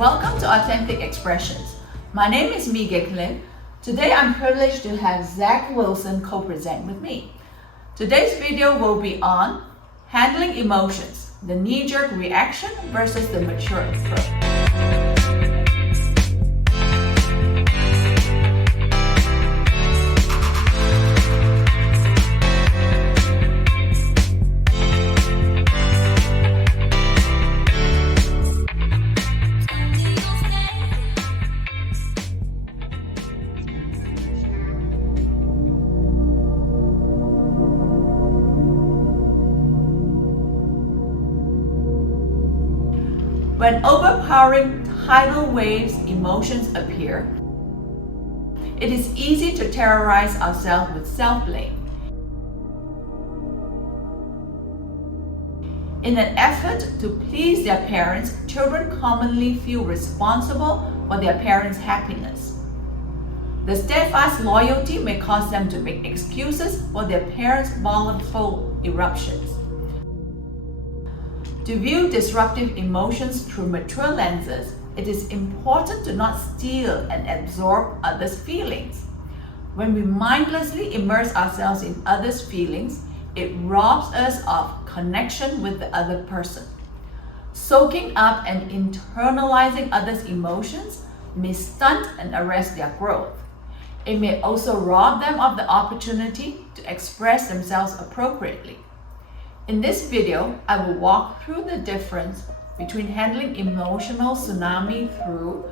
Welcome to Authentic Expressions. My name is Mi Giglin. Today I'm privileged to have Zach Wilson co-present with me. Today's video will be on handling emotions, the knee-jerk reaction versus the mature approach. When overpowering tidal waves emotions appear, it is easy to terrorize ourselves with self-blame. In an effort to please their parents, children commonly feel responsible for their parents' happiness. The steadfast loyalty may cause them to make excuses for their parents' volatile eruptions. To view disruptive emotions through mature lenses, it is important to not steal and absorb others' feelings. When we mindlessly immerse ourselves in others' feelings, it robs us of connection with the other person. Soaking up and internalizing others' emotions may stunt and arrest their growth. It may also rob them of the opportunity to express themselves appropriately. In this video, I will walk through the difference between handling emotional tsunami through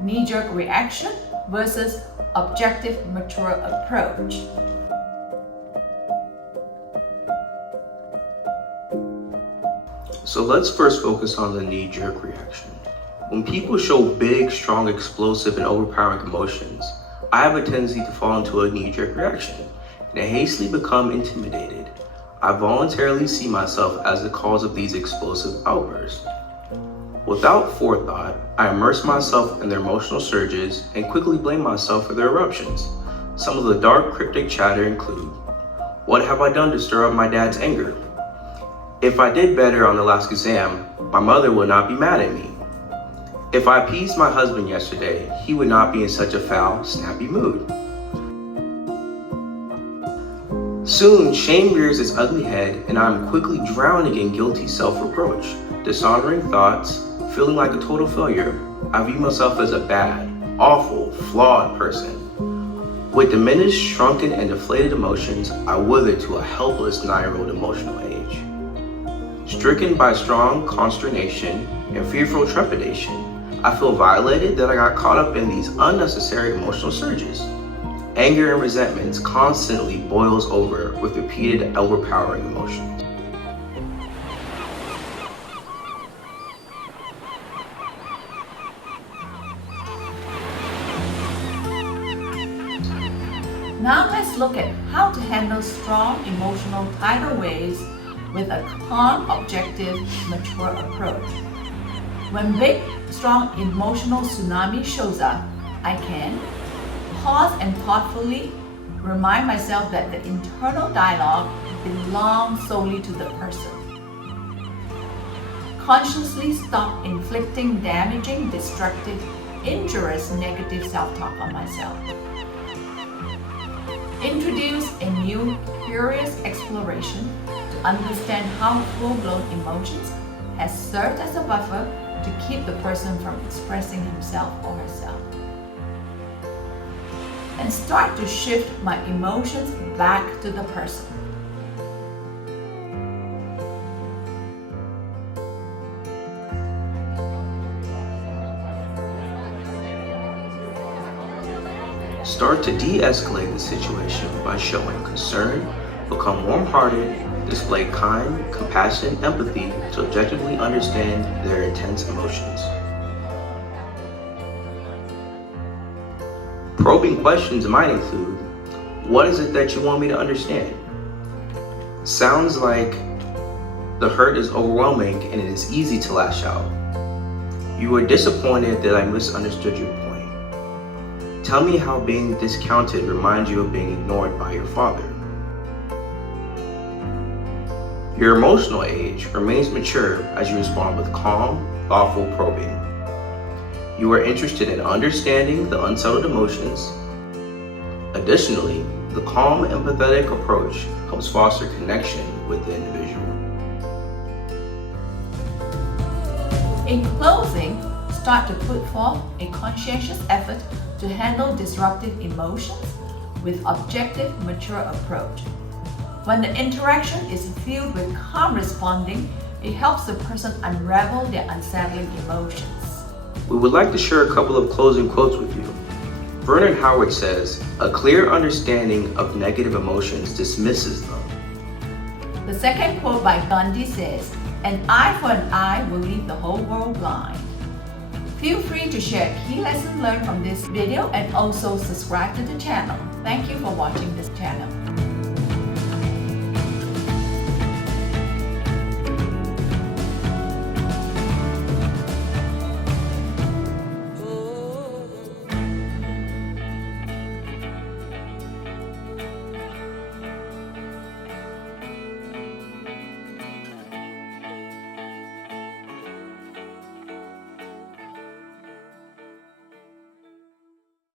knee-jerk reaction versus objective, mature approach. So let's first focus on the knee-jerk reaction. When people show big, strong, explosive, and overpowering emotions, I have a tendency to fall into a knee-jerk reaction and I hastily become intimidated. I voluntarily see myself as the cause of these explosive outbursts. Without forethought, I immerse myself in their emotional surges and quickly blame myself for their eruptions. Some of the dark, cryptic chatter include, "What have I done to stir up my dad's anger? If I did better on the last exam, my mother would not be mad at me. If I appeased my husband yesterday, he would not be in such a foul, snappy mood." Soon, shame rears its ugly head, and I am quickly drowning in guilty self-reproach, dishonoring thoughts, feeling like a total failure. I view myself as a bad, awful, flawed person. With diminished, shrunken, and deflated emotions, I wither to a helpless 9-year-old emotional age. Stricken by strong consternation and fearful trepidation, I feel violated that I got caught up in these unnecessary emotional surges. Anger and resentment constantly boils over with repeated overpowering emotions. Now let's look at how to handle strong emotional tidal waves with a calm, objective, mature approach. When big, strong emotional tsunami shows up, I can pause and thoughtfully remind myself that the internal dialogue belongs solely to the person. Consciously stop inflicting damaging, destructive, injurious, negative self-talk on myself. Introduce a new, curious exploration to understand how full-blown emotions has served as a buffer to keep the person from expressing himself or herself. And start to shift my emotions back to the person. Start to de-escalate the situation by showing concern, become warm-hearted, display kind, compassion, empathy to objectively understand their intense emotions. Probing questions might include, "What is it that you want me to understand?" Sounds like the hurt is overwhelming and it is easy to lash out. "You are disappointed that I misunderstood your point. Tell me how being discounted reminds you of being ignored by your father." Your emotional age remains mature as you respond with calm, thoughtful probing. You are interested in understanding the unsettled emotions. Additionally, the calm, empathetic approach helps foster connection with the individual. In closing, start to put forth a conscientious effort to handle disruptive emotions with objective, mature approach. When the interaction is filled with calm responding, it helps the person unravel their unsettling emotions. We would like to share a couple of closing quotes with you. Vernon Howard says, "A clear understanding of negative emotions dismisses them." The second quote by Gandhi says, "An eye for an eye will leave the whole world blind." Feel free to share a key lesson learned from this video and also subscribe to the channel. Thank you for watching this channel.